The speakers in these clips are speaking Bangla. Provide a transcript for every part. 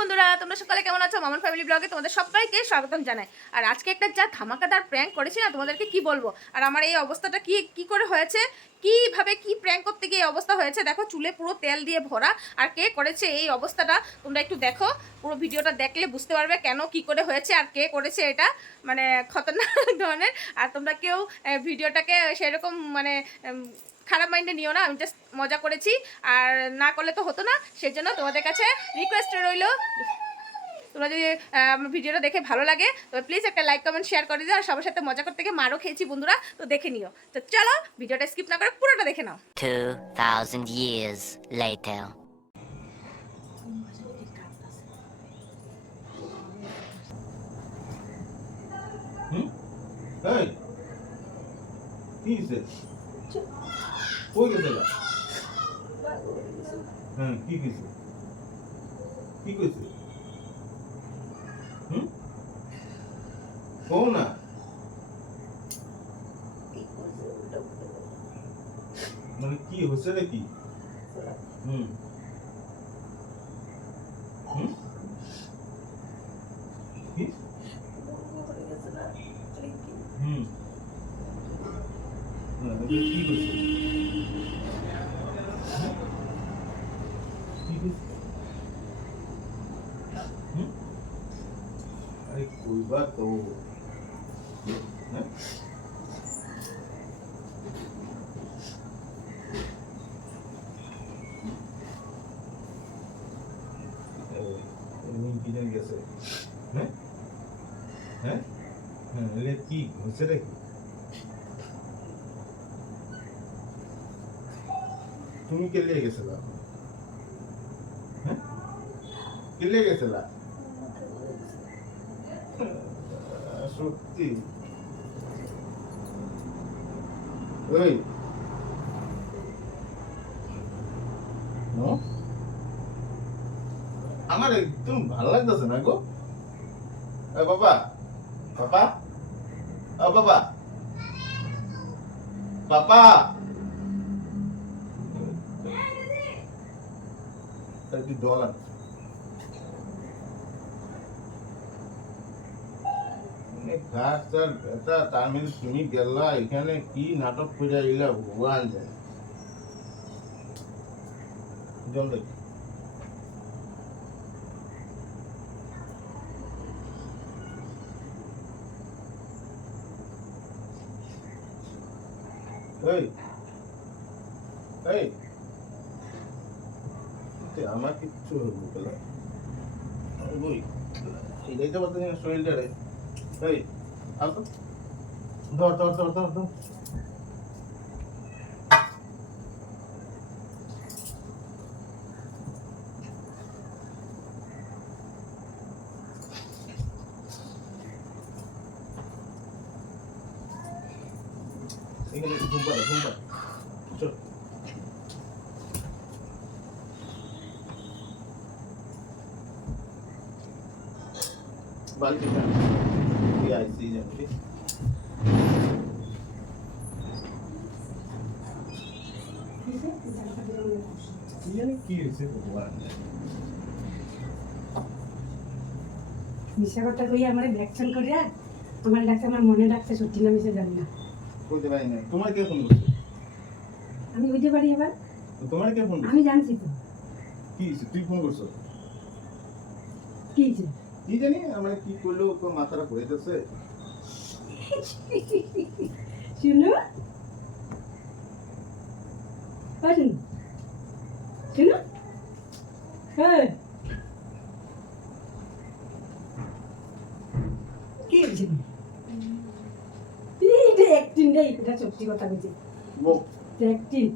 বন্ধুরা, তোমরা সকালে কেমন আছো? মামুন ফ্যামিলি ব্লগে তোমাদের সবাইকে স্বাগতম জানাই। আর আজকে একটা যা ধামাকাদার প্র্যাঙ্ক করেছি না, তোমাদেরকে কি বলবো। আর আমার এই অবস্থাটা কি করে হয়েছে, কিভাবে কি প্র্যাঙ্ক করতে গিয়ে এই অবস্থা হয়েছে, দেখো চুলে পুরো তেল দিয়ে ভরা। আর কে করেছে এই অবস্থাটা তোমরা একটু দেখো, পুরো ভিডিওটা দেখলে বুঝতে পারবে কেন কি করে হয়েছে আর কে করেছে এটা, মানে খতরনাক ধরনের। আর তোমরা কেউ ভিডিওটাকে সেরকম মানে খারাপ মাইন্ডে নিও না, আমি জাস্ট মজা করেছি। আর না করলে তো হতো না, সেই জন্য তোমাদের কাছে রিকোয়েস্ট রইল, তোমরা যদি ভিডিওটা দেখে ভালো লাগে তবে প্লিজ একটা লাইক কমেন্ট শেয়ার করে দিও। আর সবার সাথে মজা করতে গিয়ে মারও খেয়েছি বন্ধুরা, তো দেখে নিও। তো চলো ভিডিওটা স্কিপ না করে পুরোটা দেখে নাও। 2000 years later. এই কি হইছে? কই গেছিলা? হ্যাঁ, কি কইছে? কি কইছে? কও না। মানে কি হচ্ছে নাকি? হুম হুম কি? হুম কি কইছে? কি কইছে? আরে কইবা তো, হ্যাঁ? এমনি কি জানি গেছে, হ্যাঁ হ্যাঁ হ্যাঁ, এলে কি হচ্ছে রে? তুমি কে লিয়ে গেছিলা? হ্যাঁ, কে লিয়ে গেছিলা? সত্যি? ওই আমার একদম ভালো লাগতেছে না গো। বাবা, বাবা, বাবা, বাবা, একটু জল আন। ঘাস আর ব্যথা, তার মধ্যে তুমি গেলা এখানে কি নাটক করে এলা ভগবান জানে। জল দেখি। এই এই আমার কিচ্ছু হলো না, ওই এটাই তো বলতে শরীরটা রে। এই আসো, ধর ধর ধর ধর ধর। এখানে ঘুম পাড়া চল। বালতি দিয়ে আইসি যাবে। কি হয়েছে ভগবান? মিশা কথা কই আমারে ভ্যাকসিন করিয়া আমার ডাক্তার আমার মনে ডাকছে, সত্যি না মিশে জানি না। কইতে পারি না। তোমার কে ফোন করছে? আমি বুঝতে পারি এবার, তোমার কে ফোন করছে? আমি জানছি তো। কি হয়েছে? তুই ফোন করছো? কি হয়েছে? কি জানি আমার কি করলো, তো মাথাটা ঘুরাইতেছে। শুনো শুনো শুনো, হ্যাঁ কি হয়েছে? এইটা একদিন রে, এটা সত্যি কথা বলছি। একদিন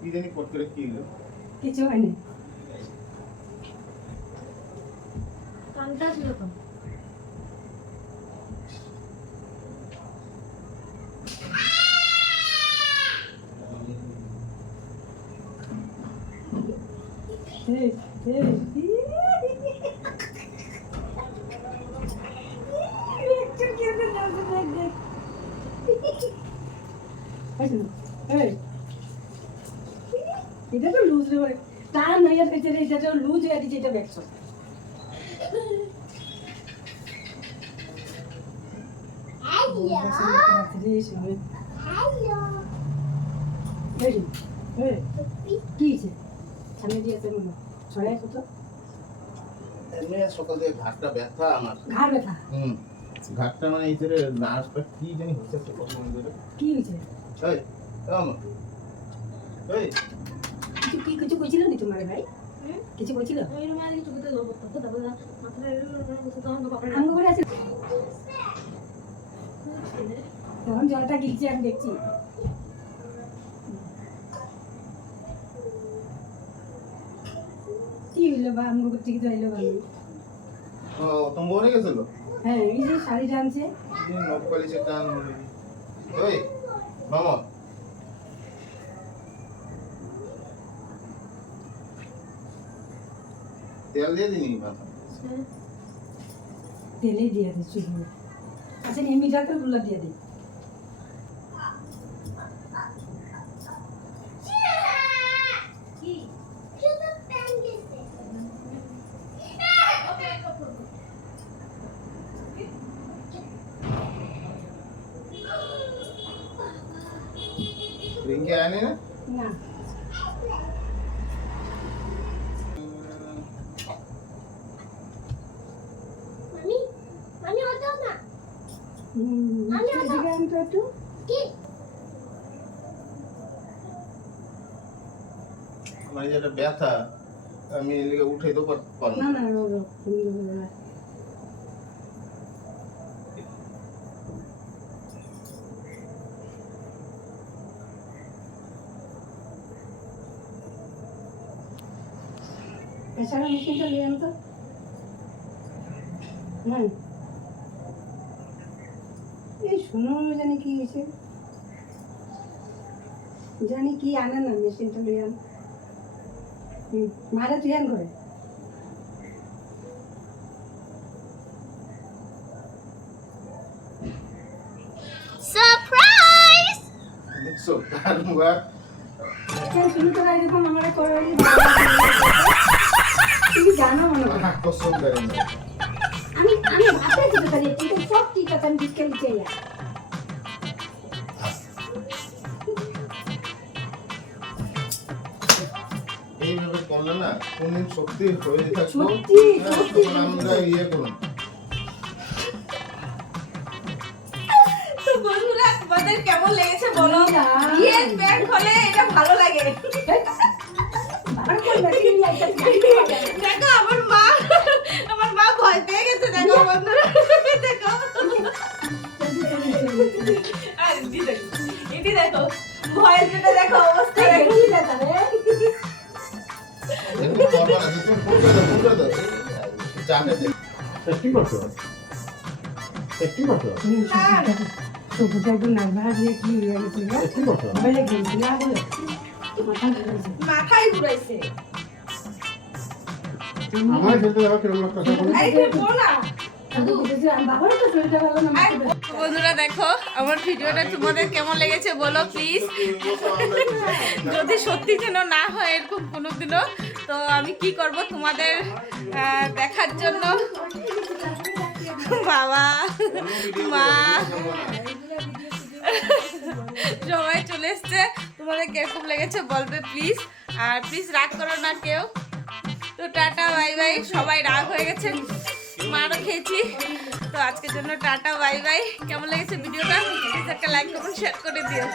কি জানি পট করে কি হলো? কিছু হয় না। কানটা ছিল তো এটা তো লুজ রে, টান হইয়া গেছে, এটা তো লুজ হয়ে গেছে, এটা দেখছো। কি হয়েছে সামনে দিয়েছে মনে ছড়াই কত এমনি সকাল থেকে ঘাটটা ব্যথা আমার। ঘাড় ব্যথা ঘাটটা মানে এই যে নার্ভটা কি জানি হচ্ছে কত মনে ধরে। কি হয়েছে এই আমা এই কিছু কি কিছু কইছিল নি তোমার ভাই কিছু কইছিল আঙ্গ করে আছে তখন জলটা গিলছি আমি দেখছি কি হইলো বা আঙ্গ করতে কি হইলো ভালো ও তুমি মরে গেছিল? হ্যাঁ এই যে শাড়িটা আনছে এই নকপালি সেটা আনবি। ওই মামা তেল দিয়ে দিনি মাথা। তেলে দিয়ে দিচ্ছি আচ্ছা এই মিটার করে গুলা দিয়ে দিই রিঙ্কি আনে না? না এদিকে আনতো একটু মানে যেটা ব্যথা আমি এদিকে উঠে তো পারবো না না। না বাবা তুমি বলো এছাড়া মেশিনটা নিয়ে আনতো হ্যাঁ এই শোনো জানি কি হয়েছে জানি কি আনে না মেশিনটা নিয়ে আন মারা তুই আন করে Surprise! দেখছো তার মুখা কেন শুরু করা এরকম আমার করারই তুমি জানো মনে করো আকর্ষণ করে না। আমি আমি ভাবতে যেতে পারি কিন্তু সব ঠিক আছে আমি বিকেল চাই এইভাবে করলে না কোনদিন সত্যি হয়ে থাকবো সত্যি, হ্যাঁ, সত্যি। তখন আমরা ইয়ে করুন। তো বন্ধুরা তোমাদের কেমন লেগেছে বলো না। বিয়ের প্র্যাঙ্ক হলে এটা ভালো লাগে বাবার কোন মেশিন নিয়ে আইতাছি দেখো আমার মা ভয় পেয়ে গেছে দেখো বন্ধুরা দেখো আর এটি দেখো ভয়ের যেটা দেখো অবস্থা দেখো এরকম করবা না, তুমি ফুটবে দাও। চাটে দে। Acting করছো? Acting করছো? সবুজটা একটু নার্ভাস হয়ে কি হয়ে গেছে Acting করছো? বলে গেছি না বলে মাথা ঘুরেছে মাথায় ঘুরাইছে আমার খেলতে যাওয়া কিরকম একটা কথা বলি? আরে তুমি বলো না বাবারও তো শরীরটা ভালো না আর বন্ধুরা দেখো আমার ভিডিওটা তোমাদের কেমন লেগেছে বলো প্লিজ যদি সত্যি যেন না হয় এরকম কোনোদিনও তো আমি কি করব তোমাদের দেখার জন্য বাবা মা সবাই চলে এসছে তোমাদের কিরকম লেগেছে বলবে প্লিজ আর প্লিজ রাগ করো না কেউ তো টাটা বাই বাই সবাই রাগ হয়ে গেছে মারও খেয়েছি তো আজকের জন্য টাটা বাই বাই কেমন লেগেছে ভিডিওটা প্লিজ একটা লাইক কমেন্ট শেয়ার করে দিও